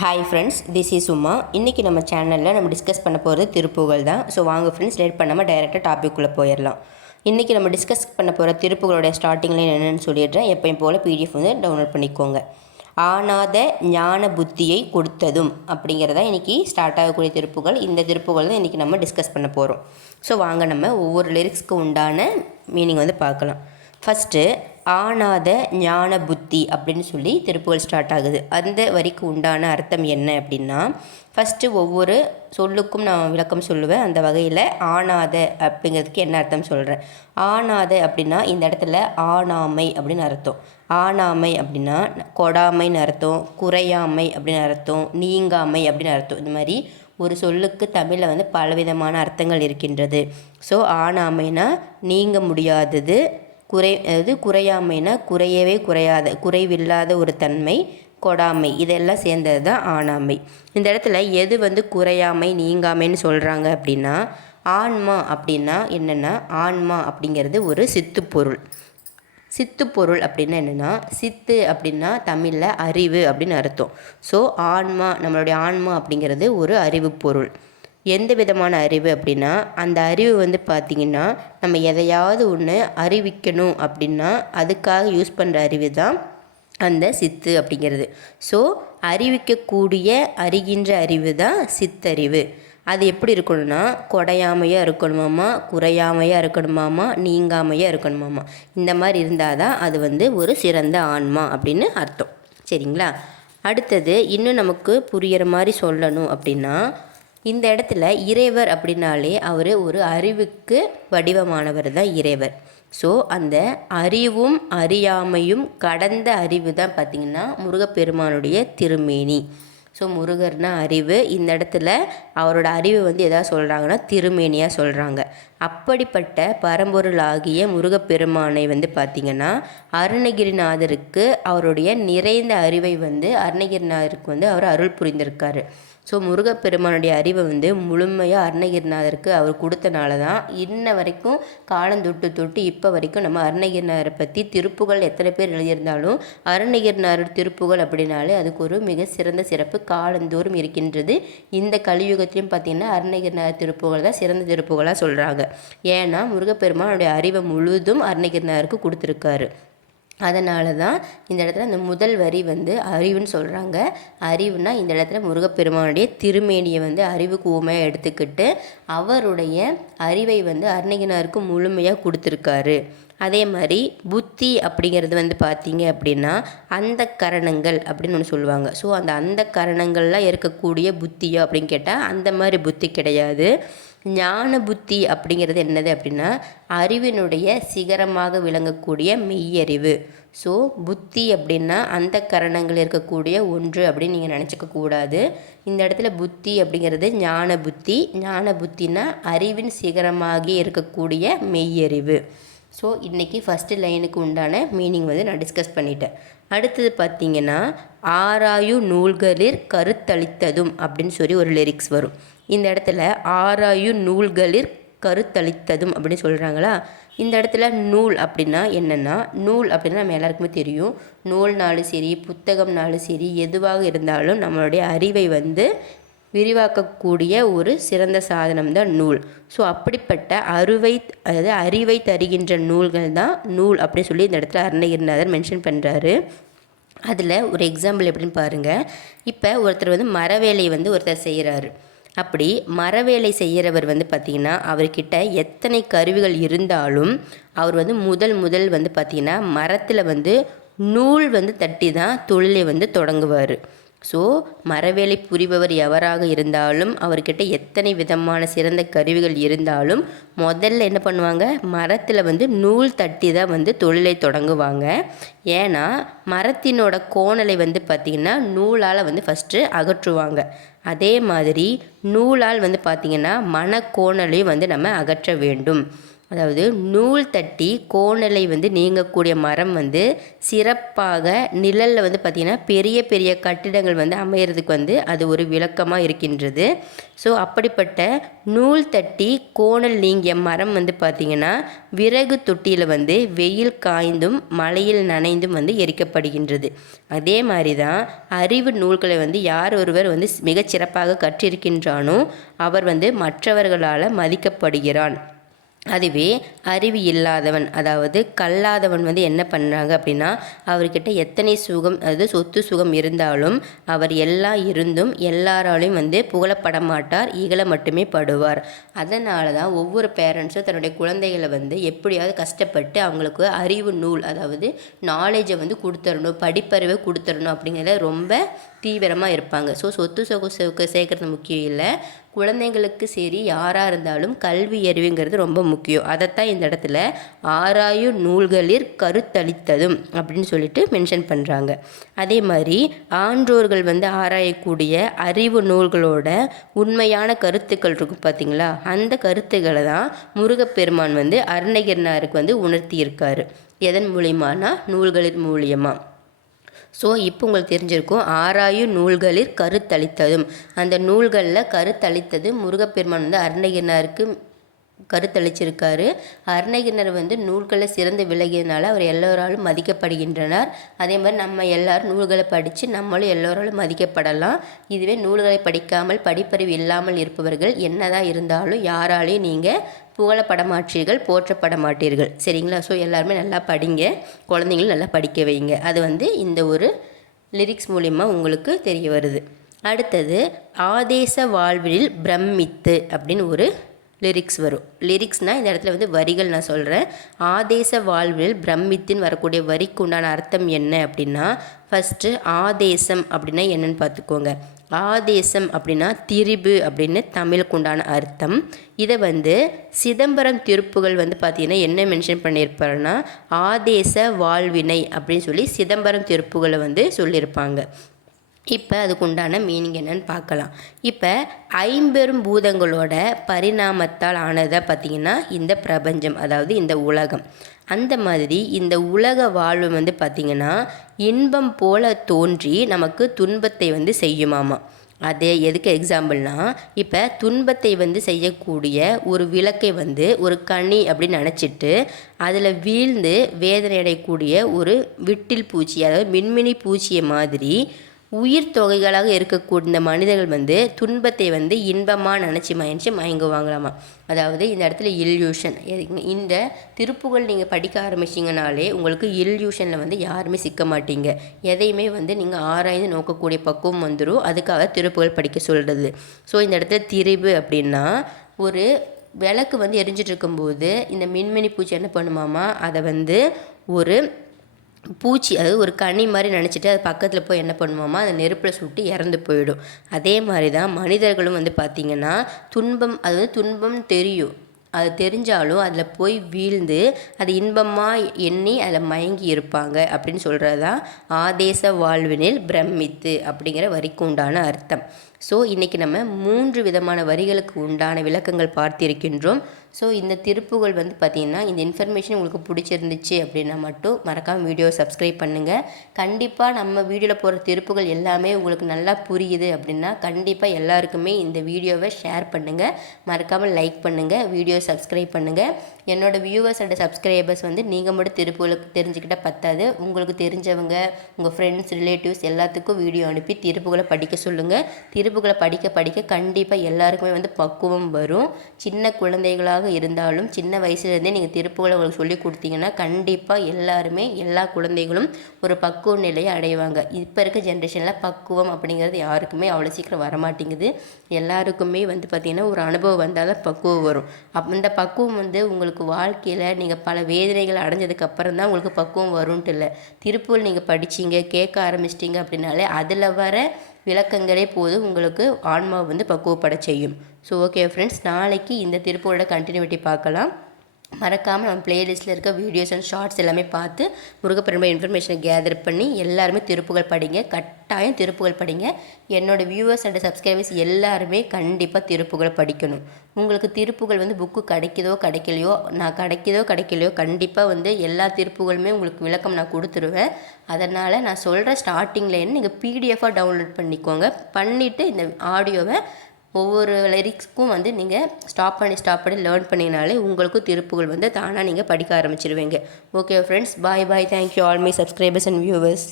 Hi friends, this is Uma. இன்றைக்கி நம்ம சேனலில் நம்ம டிஸ்கஸ் பண்ண போகிறது திருப்புகழ் தான். ஸோ வாங்க ஃப்ரெண்ட்ஸ், லேட் பண்ணாமல் டைரெக்டாக டாபிக்குள்ளே போயிடலாம். இன்றைக்கி நம்ம டிஸ்கஸ் பண்ண போகிற திருப்புகளோட ஸ்டார்டிங்கில் என்னென்னு சொல்லிடுறேன். எப்பயும் போல் பிடிஎஃப் வந்து டவுன்லோட் பண்ணிக்கோங்க. ஆனாத ஞான புத்தியை கொடுத்ததும் அப்படிங்கிறத இன்றைக்கி ஸ்டார்ட் ஆகக்கூடிய திருப்புகள். இந்த திருப்புகள் தான் இன்றைக்கி நம்ம டிஸ்கஸ் பண்ண போகிறோம். ஸோ வாங்க நம்ம ஒவ்வொரு லிரிக்ஸ்க்கு உண்டான மீனிங் வந்து பார்க்கலாம். ஃபஸ்ட்டு ஆனாத ஞான புத்தி அப்படின்னு சொல்லி திருப்புகள் ஸ்டார்ட் ஆகுது. அந்த வரிக்கு உண்டான அர்த்தம் என்ன அப்படின்னா, ஃபஸ்ட்டு ஒவ்வொரு சொல்லுக்கும் நான் விளக்கம் சொல்லுவேன். அந்த வகையில் ஆனாத அப்படிங்கிறதுக்கு என்ன அர்த்தம் சொல்கிறேன். ஆனாத அப்படின்னா இந்த இடத்துல ஆணாமை அப்படின்னு அர்த்தம். ஆணாமை அப்படின்னா கொடாமைன்னு அர்த்தம், குறையாமை அப்படின்னு அர்த்தம், நீங்காமை அப்படின்னு அர்த்தம். இந்த மாதிரி ஒரு சொல்லுக்கு தமிழில் வந்து பலவிதமான அர்த்தங்கள் இருக்கின்றது. ஸோ ஆணாமைனா நீங்க முடியாதது, குறையாமைனா குறைவில்லாத ஒரு தன்மை, கொடாமை, இதெல்லாம் சேர்ந்தது தான் ஆணாமை. இந்த இடத்துல எது வந்து குறையாமை நீங்காமைன்னு சொல்கிறாங்க அப்படின்னா, ஆன்மா அப்படின்னா என்னென்னா, ஆன்மா அப்படிங்கிறது ஒரு சித்துப்பொருள். சித்துப்பொருள் அப்படின்னா என்னென்னா, சித்து அப்படின்னா தமிழில் அறிவு அப்படின்னு அர்த்தம். ஸோ ஆன்மா, நம்மளுடைய ஆன்மா அப்படிங்கிறது ஒரு அறிவு பொருள். எந்த விதமான அறிவு அப்படின்னா, அந்த அறிவு வந்து பார்த்திங்கன்னா நம்ம எதையாவது ஒன்று அறிவிக்கணும் அப்படின்னா அதுக்காக யூஸ் பண்ணுற அறிவு தான் அந்த சித்து அப்படிங்கிறது. ஸோ அறிவிக்கக்கூடிய அறிகின்ற அறிவு தான் சித்தறிவு. அது எப்படி இருக்கணும்னா, கொடையாமையாக இருக்கணுமாமா, குறையாமையாக இருக்கணுமாமா, நீங்காமையாக இருக்கணுமாமா. இந்த மாதிரி இருந்தால் தான் அது வந்து ஒரு சிறந்த ஆன்மா அப்படின்னு அர்த்தம். சரிங்களா? அடுத்தது இன்னும் நமக்கு புரிகிற மாதிரி சொல்லணும் அப்படின்னா, இந்த இடத்துல இறைவர் அப்படின்னாலே அவர் ஒரு அறிவுக்கு வடிவமானவர் தான் இறைவர். ஸோ அந்த அறிவும் அறியாமையும் கடந்த அறிவு தான் பார்த்திங்கன்னா முருகப்பெருமானுடைய திருமேனி. ஸோ முருகர்னா அறிவு. இந்த இடத்துல அவரோட அறிவு வந்து எதாவது சொல்கிறாங்கன்னா திருமேனியாக சொல்கிறாங்க. அப்படிப்பட்ட பரம்பொருள் ஆகிய முருகப்பெருமானை வந்து பார்த்திங்கன்னா அருணகிரிநாதருக்கு அவருடைய நிறைந்த அறிவை வந்து அருணகிரிநாதருக்கு வந்து அவர் அருள் புரிந்திருக்காரு. ஸோ முருகப்பெருமானுடைய அறிவை வந்து முழுமையாக அருணகிரிநாதருக்கு அவர் கொடுத்தனால தான் இன்ன வரைக்கும் காலந்தொட்டு தொட்டு இப்போ வரைக்கும் நம்ம அருணகிரிநாதரை பற்றி திருப்புகள் எத்தனை பேர் எழுதியிருந்தாலும் அருணகிரிநாதர் திருப்புகள் அப்படின்னாலே அதுக்கு ஒரு மிக சிறந்த சிறப்பு காலந்தோறும் இருக்கின்றது. இந்த கலியுகத்திலையும் பார்த்திங்கன்னா அருணகிரிநாதர் திருப்புகள் தான் சிறந்த திருப்புகளாக சொல்கிறாங்க. ஏன்னா முருகப்பெருமானுடைய அறிவை முழுதும் அருணகிரிநாதருக்கு கொடுத்துருக்காரு. அதனால தான் இந்த இடத்துல அந்த முதல் வரி வந்து அறிவுன்னு சொல்கிறாங்க. அறிவுனா இந்த இடத்துல முருகப்பெருமானுடைய திருமேனியை வந்து அறிவுக்கு ஊமையாக எடுத்துக்கிட்டு அவருடைய அறிவை வந்து அருணகிரிநாதருக்கு முழுமையாக கொடுத்துருக்காரு. அதே மாதிரி புத்தி அப்படிங்கிறது வந்து பார்த்திங்க அப்படின்னா அந்த கரணங்கள் அப்படின்னு ஒன்று சொல்லுவாங்க. ஸோ அந்த கரணங்கள்லாம் இருக்கக்கூடிய புத்தியோ அப்படின்னு கேட்டால் அந்த மாதிரி புத்தி கிடையாது. ஞான புத்தி அப்படிங்கிறது என்னது அப்படின்னா அறிவினுடைய சிகரமாக விளங்கக்கூடிய மெய்யறிவு. ஸோ புத்தி அப்படின்னா அந்த கரணங்கள் இருக்கக்கூடிய ஒன்று அப்படின்னு நீங்கள் நினச்சிக்க கூடாது. இந்த இடத்துல புத்தி அப்படிங்கிறது ஞான புத்தி. ஞான புத்தினா அறிவின் சிகரமாகி இருக்கக்கூடிய மெய்யறிவு. ஸோ இன்றைக்கி ஃபஸ்ட்டு லைனுக்கு உண்டான மீனிங் வந்து நான் டிஸ்கஸ் பண்ணிட்டேன். அடுத்தது பார்த்திங்கன்னா ஆராயு நூல்களில் கருத்தளித்ததும் அப்படின்னு சொல்லி ஒரு லிரிக்ஸ் வரும். இந்த இடத்துல ஆராயு நூல்களில் கருத்தளித்ததும் அப்படின்னு சொல்கிறாங்களா. இந்த இடத்துல நூல் அப்படின்னா என்னென்னா, நூல் அப்படின்னா நம்ம எல்லாருக்குமே தெரியும். நூல்னாலும் சரி, புத்தகம்னாலும் சரி, எதுவாக இருந்தாலும் நம்மளுடைய அறிவை வந்து விரிவாக்கக்கூடிய ஒரு சிறந்த சாதனம் தான் நூல். ஸோ அப்படிப்பட்ட அறிவை தருகின்ற நூல்கள் தான் நூல் அப்படின்னு சொல்லி இந்த இடத்துல அருணகிரிநாதர் மென்ஷன் பண்ணுறாரு. அதில் ஒரு எக்ஸாம்பிள் எப்படின்னு பாருங்கள். இப்போ ஒருத்தர் வந்து மரவேலையை வந்து ஒருத்தர் செய்கிறாரு. அப்படி மரவேலை செய்கிறவர் வந்து பார்த்திங்கன்னா அவர்கிட்ட எத்தனை கருவிகள் இருந்தாலும் அவர் வந்து முதல் வந்து பார்த்திங்கன்னா மரத்தில் வந்து நூல் வந்து தட்டி தான் தொழிலை வந்து தொடங்குவார். ஸோ மரவேலை புரிபவர் எவராக இருந்தாலும் அவர்கிட்ட எத்தனை விதமான சிறந்த கருவிகள் இருந்தாலும் முதல்ல என்ன பண்ணுவாங்க, மரத்தில் வந்து நூல் தட்டி தான் வந்து தொழிலை தொடங்குவாங்க. ஏன்னா மரத்தினோட கோணலை வந்து பார்த்திங்கன்னா நூலால் வந்து ஃபஸ்ட்டு அகற்றுவாங்க. அதே மாதிரி நூலால் வந்து பார்த்திங்கன்னா மனக்கோணலையும் வந்து நம்ம அகற்ற வேண்டும். அதாவது நூல் தட்டி கோணலை வந்து நீங்கக்கூடிய மரம் வந்து சிறப்பாக நிழலில் வந்து பார்த்திங்கன்னா பெரிய பெரிய கட்டிடங்கள் வந்து அமையிறதுக்கு வந்து அது ஒரு விளக்கமாக இருக்கின்றது. ஸோ அப்படிப்பட்ட நூல் தட்டி கோணல் நீங்கிய மரம் வந்து பார்த்திங்கன்னா விறகு தொட்டியில் வந்து வெயில் காய்ந்தும் மழையில் நனைந்தும் வந்து எரிக்கப்படுகின்றது. அதே மாதிரி தான் அறிவு நூல்களை வந்து யார் ஒருவர் வந்து மிகச்சிறப்பாக கற்றிருக்கின்றானோ அவர் வந்து மற்றவர்களால் மதிக்கப்படுகிறான். அதுவே அறிவு இல்லாதவன், அதாவது கல்லாதவன் வந்து என்ன பண்ணுறாங்க அப்படின்னா, அவர்கிட்ட எத்தனை சுகம், அதாவது சொத்து சுகம் இருந்தாலும் அவர் எல்லாம் இருந்தும் எல்லாராலையும் வந்து புகழப்பட மாட்டார், இகழ மட்டுமே படுவார். அதனால தான் ஒவ்வொரு பேரண்ட்ஸும் தன்னுடைய குழந்தைகளை வந்து எப்படியாவது கஷ்டப்பட்டு அவங்களுக்கு அறிவு நூல், அதாவது நாலேஜை வந்து கொடுத்துடணும், படிப்பறிவை கொடுத்துடணும் அப்படிங்கிறத ரொம்ப தீவிரமாக இருப்பாங்க. ஸோ சொத்து சேர்க்கறது முக்கியம் இல்லை, குழந்தைங்களுக்கு சரி யாராக இருந்தாலும் கல்வி அறிவுங்கிறது ரொம்ப முக்கியம். அதைத்தான் இந்த இடத்துல ஆராயு நூல்களில் கருத்தளித்ததும் அப்படின்னு சொல்லிட்டு மென்ஷன் பண்ணுறாங்க. அதே மாதிரி ஆன்றோர்கள் வந்து ஆராயக்கூடிய அறிவு நூல்களோட உண்மையான கருத்துக்கள் இருக்கும் பார்த்திங்களா, அந்த கருத்துக்களை தான் முருகப்பெருமான் வந்து அருணகிரினாருக்கு வந்து உணர்த்தியிருக்காரு. எதன் மூலியமானா நூல்களின் மூலியமாக. ஸோ இப்போ உங்களுக்கு தெரிஞ்சிருக்கும் ஆராயு நூல்களில் கருத்தளித்ததும், அந்த நூல்களில் கருத்தளித்தது முருகப்பெருமான் வந்து அருணகிரினாருக்கு கருத்தளிச்சிருக்காரு. அருணகிரினர் வந்து நூல்களை சிறந்து விலகியதுனால அவர் எல்லோராலும் மதிக்கப்படுகின்றனர். அதே மாதிரி நம்ம எல்லாரும் நூல்களை படித்து நம்மளும் எல்லோராலும் மதிக்கப்படலாம். இதுவே நூல்களை படிக்காமல் படிப்பறிவு இல்லாமல் இருப்பவர்கள் என்னதான் இருந்தாலும் யாராலையும் நீங்கள் புகழப்பட மாட்டீர்கள், போற்றப்பட மாட்டீர்கள். சரிங்களா? ஸோ எல்லாருமே நல்லா படிங்க, குழந்தைங்களும் நல்லா படிக்க வைங்க. அது வந்து இந்த ஒரு லிரிக்ஸ் மூலிமா உங்களுக்கு தெரிய வருது. அடுத்தது ஆதேச வாழ்வில் பிரமித்து அப்படின்னு ஒரு லிரிக்ஸ் வரும். லிரிக்ஸ்னால் இந்த இடத்துல வந்து வரிகள் நான் சொல்கிறேன். ஆதேச வாழ்வில் பிரமித்தின் வரக்கூடிய வரிக்கு உண்டான அர்த்தம் என்ன அப்படின்னா, ஃபஸ்ட்டு ஆதேசம் அப்படின்னா என்னென்னு பார்த்துக்கோங்க. ஆதேசம் அப்படின்னா திரிபு அப்படின்னு தமிழுக்கு உண்டான அர்த்தம். இதை வந்து சிதம்பரம் திருப்புகள் வந்து பார்த்திங்கன்னா என்ன மென்ஷன் பண்ணியிருப்பாருன்னா, ஆதேச வாழ்வினை அப்படின்னு சொல்லி சிதம்பரம் திருப்புகளை வந்து சொல்லியிருப்பாங்க. இப்போ அதுக்கு உண்டான மீனிங் என்னன்னு பார்க்கலாம். இப்போ ஐம்பெரும் பூதங்களோட பரிணாமத்தால் ஆனதாக பார்த்திங்கன்னா இந்த பிரபஞ்சம், அதாவது இந்த உலகம். அந்த மாதிரி இந்த உலக வாழ்வு வந்து பார்த்திங்கன்னா இன்பம் போல தோன்றி நமக்கு துன்பத்தை வந்து செய்யுமாமா. அதே எதுக்கு எக்ஸாம்பிள்னால், இப்போ துன்பத்தை வந்து செய்யக்கூடிய ஒரு விளக்கை வந்து ஒரு கனி அப்படின்னு நினச்சிட்டு அதில் வீழ்ந்து வேதனை அடையக்கூடிய ஒரு விட்டில் பூச்சி, அதாவது மின்மினி பூச்சியை மாதிரி உயிர் தொகைகளாக இருக்கக்கூடிய இந்த மனிதர்கள் வந்து துன்பத்தை வந்து இன்பமாக நினச்சி மயங்குவாங்களாமா. அதாவது இந்த இடத்துல இல்யூஷன். இந்த திருப்புகள் நீங்கள் படிக்க ஆரம்பிச்சிங்கனாலே உங்களுக்கு இல்யூஷனில் வந்து யாருமே சிக்க மாட்டீங்க. எதையுமே வந்து நீங்கள் ஆராய்ந்து நோக்கக்கூடிய பக்குவம் வந்துடும். அதுக்காக திருப்புகள் படிக்க சொல்கிறது. ஸோ இந்த இடத்துல திரிபு அப்படின்னா ஒரு விளக்கு வந்து எரிஞ்சிட்டு இருக்கும்போது இந்த மின்மினி பூச்சி என்ன பண்ணுமாமா, அதை வந்து ஒரு பூச்சி, அதாவது ஒரு கனி மாதிரி நினச்சிட்டு அது பக்கத்தில் போய் என்ன பண்ணுவோமா, அந்த நெருப்பில் சுட்டு இறந்து போயிடும். அதே மாதிரி தான் மனிதர்களும் வந்து பார்த்திங்கன்னா துன்பம், அது வந்து துன்பம் தெரியும், அது தெரிஞ்சாலும் அதில் போய் வீழ்ந்து அது இன்பமாக எண்ணி அதில் மயங்கி இருப்பாங்க அப்படின்னு சொல்கிறது தான் ஆதேச வாழ்வினில் பிரமித்து அப்படிங்கிற வரிக்கு உண்டான அர்த்தம். ஸோ இன்றைக்கி நம்ம 3 விதமான வரிகளுக்கு உண்டான விளக்கங்கள் பார்த்திருக்கின்றோம். ஸோ இந்த திருப்புகள் வந்து பார்த்திங்கன்னா இந்த இன்ஃபர்மேஷன் உங்களுக்கு பிடிச்சிருந்துச்சு அப்படின்னா மட்டும் மறக்காமல் வீடியோ சப்ஸ்கிரைப் பண்ணுங்கள். கண்டிப்பாக நம்ம வீடியோவில் போகிற திருப்புகள் எல்லாமே உங்களுக்கு நல்லா புரியுது அப்படின்னா கண்டிப்பாக எல்லாருக்குமே இந்த வீடியோவை ஷேர் பண்ணுங்கள், மறக்காமல் லைக் பண்ணுங்கள், வீடியோ சப்ஸ்கிரைப் பண்ணுங்கள். என்னோடய வியூவர்ஸ் அண்ட் சப்ஸ்கிரைபர்ஸ் வந்து நீங்கள் மட்டும் திருப்புகளுக்கு தெரிஞ்சுக்கிட்டால் பத்தாது, உங்களுக்கு தெரிஞ்சவங்க உங்கள் ஃப்ரெண்ட்ஸ் ரிலேட்டிவ்ஸ் எல்லாத்துக்கும் வீடியோ அனுப்பி திருப்புகளை படிக்க சொல்லுங்கள். திருப்புகளை படிக்க படிக்க கண்டிப்பாக எல்லாருக்குமே வந்து பக்குவம் வரும். சின்ன குழந்தைகளாக இருந்தாலும் சின்ன வயசுலேருந்தே நீங்கள் திருப்புகளை உங்களுக்கு சொல்லி கொடுத்தீங்கன்னா கண்டிப்பாக எல்லாருமே எல்லா குழந்தைகளும் ஒரு பக்குவ நிலையை அடைவாங்க. இப்போ இருக்க ஜென்ரேஷனில் பக்குவம் அப்படிங்கிறது யாருக்குமே அவ்வளோ சீக்கிரம் வரமாட்டேங்குது. எல்லாருக்குமே வந்து பார்த்திங்கன்னா ஒரு அனுபவம் வந்தால் தான் பக்குவம் வரும். அந்த பக்குவம் வந்து உங்களுக்கு வாழ்க்கையில் நீங்கள் பல வேதனைகள் அடைஞ்சதுக்கப்புறம் தான் உங்களுக்கு பக்குவம் வரும்ன்ட்டு இல்லை. திருப்புகள் நீங்கள் படிச்சிங்க கேட்க ஆரம்பிச்சிட்டிங்க அப்படின்னாலே அதில் வர விளக்கங்களே போதும் உங்களுக்கு ஆன்மாவை வந்து பக்குவப்பட செய்யும். ஸோ ஓகே ஃப்ரெண்ட்ஸ், நாளைக்கு இந்த திருப்புகளோட கண்டினியூட்டி பார்க்கலாம். மறக்காமல் நம்ம பிளேலிஸ்ட்டில் இருக்க வீடியோஸ் அண்ட் ஷார்ட்ஸ் எல்லாமே பார்த்து முருகப்பெருமாள் இன்ஃபர்மேஷனை கேதர் பண்ணி எல்லாருமே திருப்புகழ் படிங்க. கட்டாயம் திருப்புகழ் படிங்க. என்னோடய வியூவர்ஸ் அண்ட் சப்ஸ்கிரைபர்ஸ் எல்லாருமே கண்டிப்பாக திருப்புகழ் படிக்கணும். உங்களுக்கு திருப்புகழ் புக்கு கிடைக்கலையோ நான் கிடைக்கலையோ கண்டிப்பாக எல்லா திருப்புகளுமே உங்களுக்கு விளக்கம் நான் கொடுத்துருவேன். அதனால் நான் சொல்கிற ஸ்டார்டிங்கில் நீங்கள் பிடிஎஃபாக டவுன்லோட் பண்ணிக்கோங்க. பண்ணிவிட்டு இந்த ஆடியோவை ஒவ்வொரு லிரிக்ஸ்க்கும் நீங்கள் ஸ்டாப் பண்ணி லேர்ன் பண்ணினாலே உங்களுக்கும் திருப்புகழ் தானாக நீங்கள் படிக்க ஆரம்பிச்சிருவீங்க. Okay friends, bye. Thank you all my subscribers and viewers.